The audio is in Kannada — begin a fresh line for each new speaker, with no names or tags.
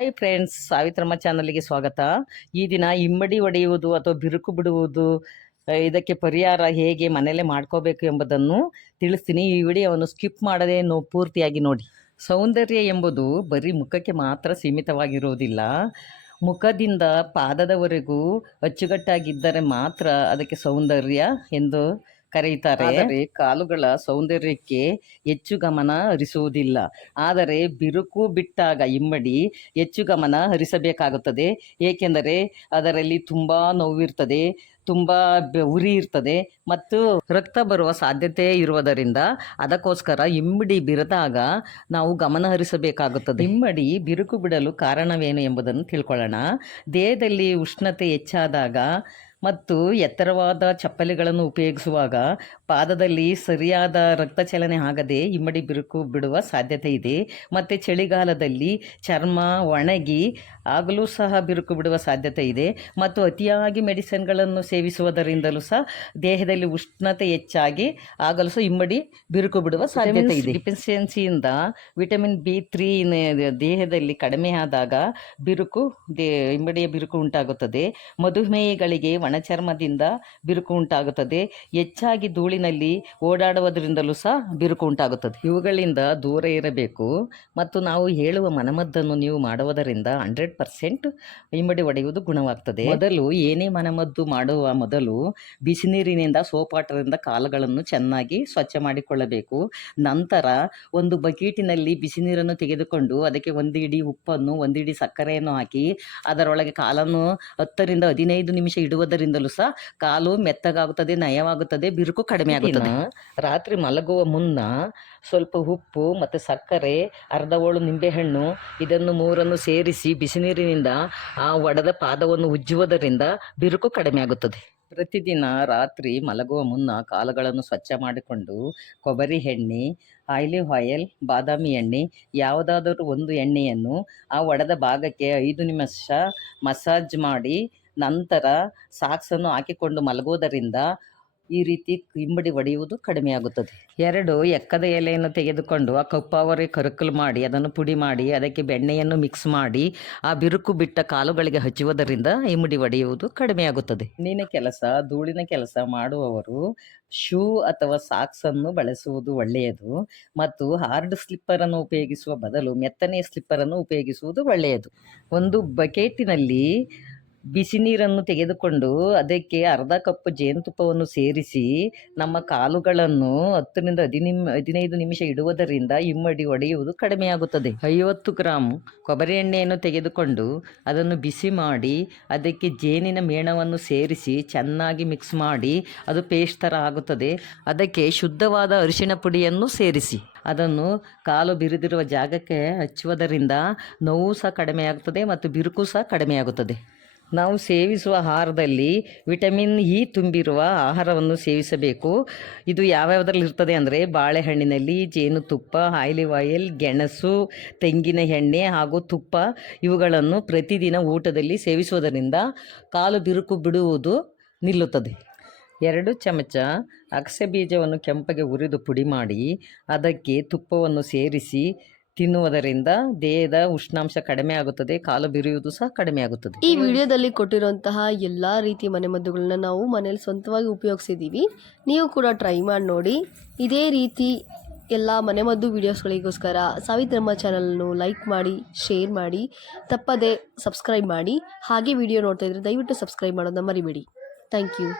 ಹಾಯ್ ಫ್ರೆಂಡ್ಸ್ ಸಾವಿತ್ರಮ್ಮ ಚಾನಲ್ಗೆ ಸ್ವಾಗತ. ಈ ದಿನ ಇಮ್ಮಡಿ ಒಡೆಯುವುದು ಅಥವಾ ಬಿರುಕು ಬಿಡುವುದು ಇದಕ್ಕೆ ಪರಿಹಾರ ಹೇಗೆ ಮನೆಯಲ್ಲೇ ಮಾಡ್ಕೋಬೇಕು ಎಂಬುದನ್ನು ತಿಳಿಸ್ತೀನಿ. ಈ ವಿಡಿಯೋವನ್ನು ಸ್ಕಿಪ್ ಮಾಡದೆ ಪೂರ್ತಿಯಾಗಿ ನೋಡಿ. ಸೌಂದರ್ಯ ಎಂಬುದು ಬರೀ ಮುಖಕ್ಕೆ ಮಾತ್ರ ಸೀಮಿತವಾಗಿರುವುದಿಲ್ಲ. ಮುಖದಿಂದ ಪಾದದವರೆಗೂ ಅಚ್ಚುಕಟ್ಟಾಗಿದ್ದರೆ ಮಾತ್ರ ಅದಕ್ಕೆ ಸೌಂದರ್ಯ ಎಂದು ಕರೆಯುತ್ತಾರೆ ಆದರೆ ಕಾಲುಗಳ ಸೌಂದರ್ಯಕ್ಕೆ ಹೆಚ್ಚು ಗಮನ ಹರಿಸುವುದಿಲ್ಲ. ಆದರೆ ಬಿರುಕು ಬಿಟ್ಟಾಗ ಇಮ್ಮಡಿ ಹೆಚ್ಚು ಗಮನ ಹರಿಸಬೇಕಾಗುತ್ತದೆ. ಏಕೆಂದರೆ ಅದರಲ್ಲಿ ತುಂಬ ನೋವಿರ್ತದೆ ತುಂಬ ಉರಿ ಇರ್ತದೆ ಮತ್ತು ರಕ್ತ ಬರುವ ಸಾಧ್ಯತೆ ಇರುವುದರಿಂದ ಅದಕ್ಕೋಸ್ಕರ ಇಮ್ಮಡಿ ಬಿರದಾಗ ನಾವು ಗಮನ ಹರಿಸಬೇಕಾಗುತ್ತದೆ. ಇಮ್ಮಡಿ ಬಿರುಕು ಬಿಡಲು ಕಾರಣವೇನು ಎಂಬುದನ್ನು ತಿಳ್ಕೊಳ್ಳೋಣ. ದೇಹದಲ್ಲಿ ಉಷ್ಣತೆ ಹೆಚ್ಚಾದಾಗ ಮತ್ತು ಎತ್ತರವಾದ ಚಪ್ಪಲಿಗಳನ್ನು ಉಪಯೋಗಿಸುವಾಗ ಪಾದದಲ್ಲಿ ಸರಿಯಾದ ರಕ್ತ ಚಲನೆ ಆಗದೆ ಇಮ್ಮಡಿ ಬಿರುಕು ಬಿಡುವ ಸಾಧ್ಯತೆ ಇದೆ. ಮತ್ತು ಚಳಿಗಾಲದಲ್ಲಿ ಚರ್ಮ ಒಣಗಿ ಆಗಲೂ ಸಹ ಬಿರುಕು ಬಿಡುವ ಸಾಧ್ಯತೆ ಇದೆ. ಮತ್ತು ಅತಿಯಾಗಿ ಮೆಡಿಸಿನ್ಗಳನ್ನು ಸೇವಿಸುವುದರಿಂದಲೂ ಸಹ ದೇಹದಲ್ಲಿ ಉಷ್ಣತೆ ಹೆಚ್ಚಾಗಿ ಆಗಲೂ ಸಹ ಇಮ್ಮಡಿ ಬಿರುಕು ಬಿಡುವ ಸಾಧ್ಯತೆ ಇದೆ. ಡಿಫಿಷಿಯನ್ಸಿಯಿಂದ ವಿಟಮಿನ್ ಬಿ ತ್ರೀ ದೇಹದಲ್ಲಿ ಕಡಿಮೆಯಾದಾಗ ಬಿರುಕು ದೇ ಇಮ್ಮಡಿಯ ಬಿರುಕು ಉಂಟಾಗುತ್ತದೆ. ಮಧುಮೇಹಿಗಳಿಗೆ ಒಣಚರ್ಮದಿಂದ ಬಿರುಕು ಉಂಟಾಗುತ್ತದೆ. ಹೆಚ್ಚಾಗಿ ಧೂಳಿನಲ್ಲಿ ಓಡಾಡುವುದರಿಂದಲೂ ಸಹ ಬಿರುಕು ಉಂಟಾಗುತ್ತದೆ. ಇವುಗಳಿಂದ ದೂರ ಇರಬೇಕು. ಮತ್ತು ನಾವು ಹೇಳುವ ಮನಮದ್ದನ್ನು ನೀವು ಮಾಡುವುದರಿಂದ ಹಂಡ್ರೆಡ್ ಪರ್ಸೆಂಟ್ ಇಮ್ಮಡಿ ಒಡೆಯುವುದು ಗುಣವಾಗ್ತದೆ. ಮೊದಲು ಏನೇ ಮನಮದ್ದು ಮಾಡುವ ಮೊದಲು ಬಿಸಿ ನೀರಿನಿಂದ ಸೋಪ್ ವಾಟರಿಂದ ಕಾಲುಗಳನ್ನು ಚೆನ್ನಾಗಿ ಸ್ವಚ್ಛ ಮಾಡಿಕೊಳ್ಳಬೇಕು. ನಂತರ ಒಂದು ಬಕೀಟಿನಲ್ಲಿ ಬಿಸಿ ನೀರನ್ನು ತೆಗೆದುಕೊಂಡು ಅದಕ್ಕೆ ಒಂದು ಇಡಿ ಉಪ್ಪನ್ನು, ಒಂದು ಇಡಿ ಸಕ್ಕರೆಯನ್ನು ಹಾಕಿ ಅದರೊಳಗೆ ಕಾಲನ್ನು ಹತ್ತರಿಂದ ಹದಿನೈದು ನಿಮಿಷ ಇಡುವುದರಿಂದಲೂ ಸಹ ಕಾಲು ಮೆತ್ತಗಾಗುತ್ತದೆ ನಯವಾಗುತ್ತದೆ ಬಿರುಕು ಕಡಿಮೆ ಆಗುತ್ತದೆ. ರಾತ್ರಿ ಮಲಗುವ ಮುನ್ನ ಸ್ವಲ್ಪ ಉಪ್ಪು ಮತ್ತು ಸಕ್ಕರೆ ಅರ್ಧ ಓಳು ನಿಂಬೆಹಣ್ಣು ಇದನ್ನು ಮೂರನ್ನು ಸೇರಿಸಿ ಬಿಸಿನೀರಿನಿಂದ ಆ ಒಡೆದ ಪಾದವನ್ನು ಉಜ್ಜುವುದರಿಂದ ಬಿರುಕು ಕಡಿಮೆ ಆಗುತ್ತದೆ. ಪ್ರತಿದಿನ ರಾತ್ರಿ ಮಲಗುವ ಮುನ್ನ ಕಾಲುಗಳನ್ನು ಸ್ವಚ್ಛ ಮಾಡಿಕೊಂಡು ಕೊಬ್ಬರಿ ಎಣ್ಣೆ ಆಯಿಲಿವ್ ಆಯಿಲ್ ಬಾದಾಮಿ ಎಣ್ಣೆ ಯಾವುದಾದರೂ ಒಂದು ಎಣ್ಣೆಯನ್ನು ಆ ಒಡೆದ ಭಾಗಕ್ಕೆ ಐದು ನಿಮಿಷ ಮಸಾಜ್ ಮಾಡಿ ನಂತರ ಸಾಕ್ಸನ್ನು ಹಾಕಿಕೊಂಡು ಮಲಗುವುದರಿಂದ ಈ ರೀತಿ ಹಿಂಬಡಿ ಒಡೆಯುವುದು ಕಡಿಮೆಯಾಗುತ್ತದೆ ಎರಡು ಎಕ್ಕದ ಎಲೆಯನ್ನು ತೆಗೆದುಕೊಂಡು ಆ ಕಪ್ಪಾವರೆ ಕರಕಲು ಮಾಡಿ ಅದನ್ನು ಪುಡಿ ಮಾಡಿ ಅದಕ್ಕೆ ಬೆಣ್ಣೆಯನ್ನು ಮಿಕ್ಸ್ ಮಾಡಿ ಆ ಬಿರುಕು ಬಿಟ್ಟ ಕಾಲುಗಳಿಗೆ ಹಚ್ಚುವುದರಿಂದ ಇಮ್ಮಡಿ ಒಡೆಯುವುದು ಕಡಿಮೆಯಾಗುತ್ತದೆ ಮಣ್ಣಿನ ಕೆಲಸ ಧೂಳಿನ ಕೆಲಸ ಮಾಡುವವರು ಶೂ ಅಥವಾ ಸಾಕ್ಸನ್ನು ಬಳಸುವುದು ಒಳ್ಳೆಯದು ಮತ್ತು ಹಾರ್ಡ್ ಸ್ಲಿಪ್ಪರನ್ನು ಉಪಯೋಗಿಸುವ ಬದಲು ಮೆತ್ತನೆಯ ಸ್ಲಿಪ್ಪರನ್ನು ಉಪಯೋಗಿಸುವುದು ಒಳ್ಳೆಯದು. ಒಂದು ಬಕೆಟಿನಲ್ಲಿ ಬಿಸಿ ನೀರನ್ನು ತೆಗೆದುಕೊಂಡು ಅದಕ್ಕೆ ಅರ್ಧ ಕಪ್ ಜೇನುತುಪ್ಪವನ್ನು ಸೇರಿಸಿ ನಮ್ಮ ಕಾಲುಗಳನ್ನು ಹತ್ತರಿಂದ ಹದಿನಿಮ್, ಹದಿನೈದು ನಿಮಿಷ ಇಡುವುದರಿಂದ ಇಮ್ಮಡಿ ಒಡೆಯುವುದು ಕಡಿಮೆಯಾಗುತ್ತದೆ. ಐವತ್ತು ಗ್ರಾಮ್ ಕೊಬ್ಬರಿ ಎಣ್ಣೆಯನ್ನು ತೆಗೆದುಕೊಂಡು ಅದನ್ನು ಬಿಸಿ ಮಾಡಿ ಅದಕ್ಕೆ ಜೇನಿನ ಮೇಣವನ್ನು ಸೇರಿಸಿ ಚೆನ್ನಾಗಿ ಮಿಕ್ಸ್ ಮಾಡಿ ಅದು ಪೇಸ್ಟ್ ಥರ ಆಗುತ್ತದೆ. ಅದಕ್ಕೆ ಶುದ್ಧವಾದ ಅರಿಶಿಣ ಪುಡಿಯನ್ನು ಸೇರಿಸಿ. ಅದನ್ನು ಕಾಲು ಬಿರಿದಿರುವ ಜಾಗಕ್ಕೆ ಹಚ್ಚುವುದರಿಂದ ನೋವು ಸಹ ಕಡಿಮೆಯಾಗುತ್ತದೆ ಮತ್ತು ಬಿರುಕು ಸಹ ಕಡಿಮೆಯಾಗುತ್ತದೆ. ನಾವು ಸೇವಿಸುವ ಆಹಾರದಲ್ಲಿ ವಿಟಮಿನ್ ಇ ತುಂಬಿರುವ ಆಹಾರವನ್ನು ಸೇವಿಸಬೇಕು. ಇದು ಯಾವ್ಯಾವುದ್ರಲ್ಲಿ ಇರ್ತದೆ ಅಂದರೆ ಬಾಳೆಹಣ್ಣಿನಲ್ಲಿ ಜೇನುತುಪ್ಪ ಆಯಿಲಿವ್ ಆಯಿಲ್ ಗೆಣಸು, ತೆಂಗಿನ ಎಣ್ಣೆ ಹಾಗೂ ತುಪ್ಪ ಇವುಗಳನ್ನು ಪ್ರತಿದಿನ ಊಟದಲ್ಲಿ ಸೇವಿಸುವುದರಿಂದ ಕಾಲು ಬಿರುಕು ಬಿಡುವುದು ನಿಲ್ಲುತ್ತದೆ. ಎರಡು ಚಮಚ ಅಗಸೆ ಬೀಜವನ್ನು ಕೆಂಪಗೆ ಹುರಿದು ಪುಡಿ ಮಾಡಿ ಅದಕ್ಕೆ ತುಪ್ಪವನ್ನು ಸೇರಿಸಿ ತಿನ್ನುವುದರಿಂದ ದೇಹದ ಉಷ್ಣಾಂಶ ಕಡಿಮೆ ಆಗುತ್ತದೆ, ಕಾಲು ಬಿರಿಯುವುದು ಸಹ ಕಡಿಮೆ ಆಗುತ್ತದೆ.
ಈ ವಿಡಿಯೋದಲ್ಲಿ ಕೊಟ್ಟಿರುವಂತಹ ಎಲ್ಲ ರೀತಿಯ ಮನೆಮದ್ದುಗಳನ್ನ ನಾವು ಮನೇಲಿ ಸ್ವಂತವಾಗಿ ಉಪಯೋಗಿಸಿದ್ದೀವಿ ನೀವು ಕೂಡ ಟ್ರೈ ಮಾಡಿ ನೋಡಿ. ಇದೇ ರೀತಿ ಎಲ್ಲ ಮನೆಮದ್ದು ವಿಡಿಯೋಸ್ಗಳಿಗೋಸ್ಕರ ಸಾವಿತ್ರಮ್ಮ ಚಾನಲನ್ನು ಲೈಕ್ ಮಾಡಿ ಶೇರ್ ಮಾಡಿ, ತಪ್ಪದೆ ಸಬ್ಸ್ಕ್ರೈಬ್ ಮಾಡಿ. ಹಾಗೆ ವಿಡಿಯೋ ನೋಡ್ತಾ ಇದ್ರೆ ದಯವಿಟ್ಟು ಸಬ್ಸ್ಕ್ರೈಬ್ ಮಾಡೋದನ್ನ ಮರಿಬೇಡಿ. Thank you